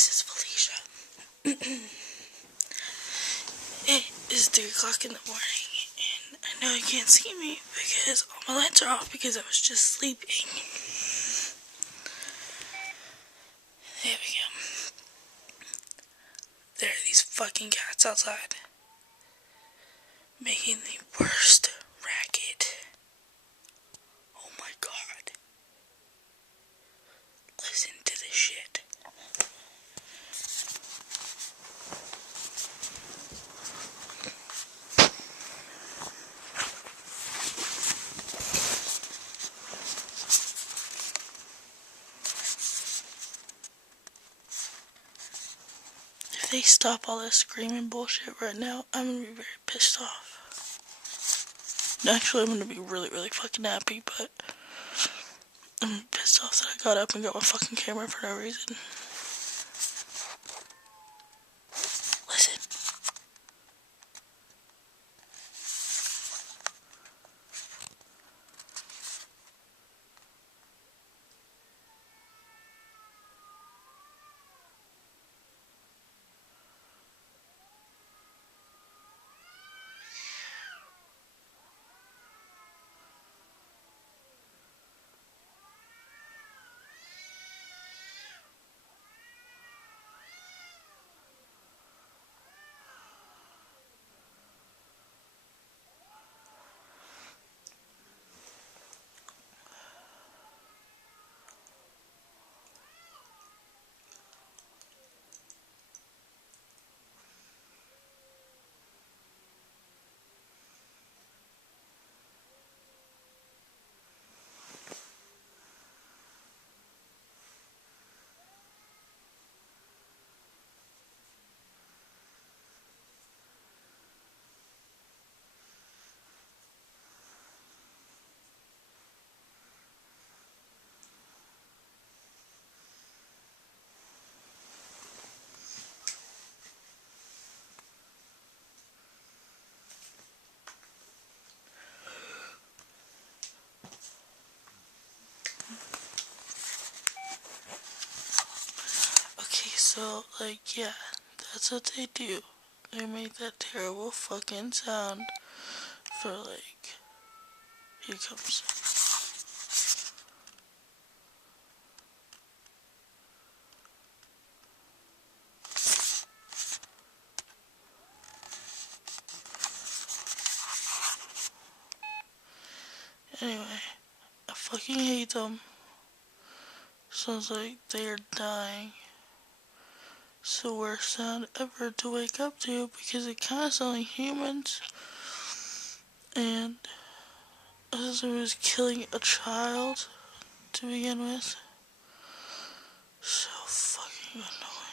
this is Felicia. It is 3 o'clock in the morning, and I know you can't see me because all my lights are off because I was just sleeping. There we go. There are these fucking cats outside, making the worst racket. Oh my god. Listen to this shit. If they stop all this screaming bullshit right now, I'm gonna be very pissed off. Actually, I'm gonna be really fucking happy, but I'm pissed off that I got up and got my fucking camera for no reason. Listen. Okay, so, yeah, that's what they do. They make that terrible fucking sound for, here it comes. Anyway, I fucking hate them. Sounds like they're dying. It's the worst sound ever to wake up to because it kinda sounds like humans. And as it was killing a child to begin with. So fucking annoying.